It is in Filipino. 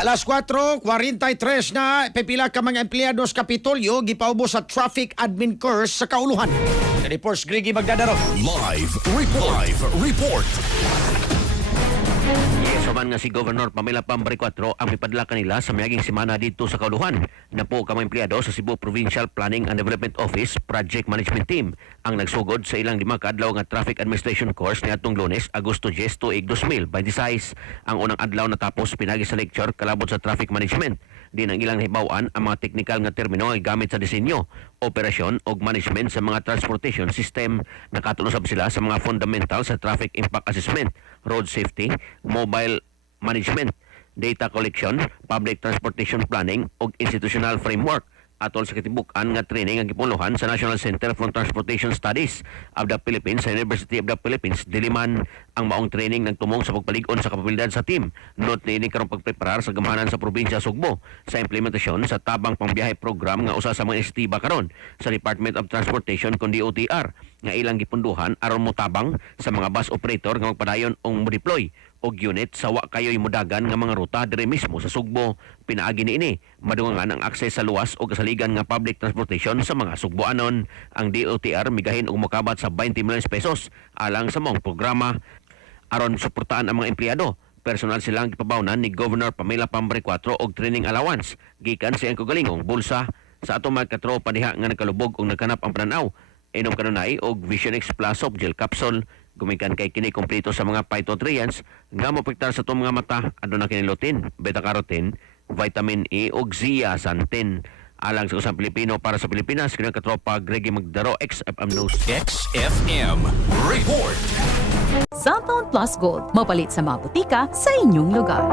Alas 4:43 na, pipila ka mga empleyado sa Kapitolyo gipaubos sa traffic admin course sa Kauluhan. Reports Grigi Magdadaro. Live report. Yesoman nga si Governor Pamela Pambray 4 ang mipadla kanila sa mayaging semana dito sa Kauluhan. Napo ka mga empleyado sa Cebu Provincial Planning and Development Office Project Management Team ang nagsugod sa ilang 5 ka adlaw nga Traffic Administration course niadtong Lunes, Agosto 10, tuig 2026. Ang unang adlaw natapos pinagi sa lecture kalabot sa traffic management. Din ang ilang nahibaw-an ang mga teknikal nga termino ay gamit sa disenyo, operasyon o management sa mga transportation system. Nakatulusab sila sa mga fundamental sa traffic impact assessment, road safety, mobile management, data collection, public transportation planning ug institutional framework. Atol sa katibukan nga training ang gipuluhan sa National Center for Transportation Studies of the Philippines sa University of the Philippines, Diliman. Ang maong training nagtumong sa pagpalig-on sa kapabilidad sa team. Not ni karong pagpreparar sa gamahanan sa probinsya Sugbo sa implementasyon sa tabang pangbiyahe program nga usa sa mga inisiatiba karon sa Department of Transportation kun DOTR nga ilang gipunduhan aron motabang sa mga bus operator nga magpadayon o mo-deploy og unit sa wa kayo'y mudagan nga mga ruta dire mismo sa Sugbo. Pinaagi niini madungan ang akses sa luwas o kasaligan nga public transportation sa mga Sugboanon. Ang DOTR migahin og mokabat sa 20 milyon pesos alang sa maong programa aron suportahan ang mga empleyado. Personal silang gipabawnan ni Governor Pamela Pambray 4 og training allowance gikan sa iyang kagalingong bulsa. Sa atong mga katropa diha nga nagkalubog og nagkanap ang pananaw, inom kanunay og Vision X Plus of gel capsule. Gumikan kay kini kompleto sa mga phytonutrients nga mapektar sa itong mga mata. Aduna kini lutein, beta-carotene, vitamin E ug zeaxanthin. Alang sa usang Pilipino para sa Pilipinas, kini katropa Gregi Magdaro, XFM News. XFM report. Cellphone Plus Gold, mapalit sa mga butika sa inyong lugar.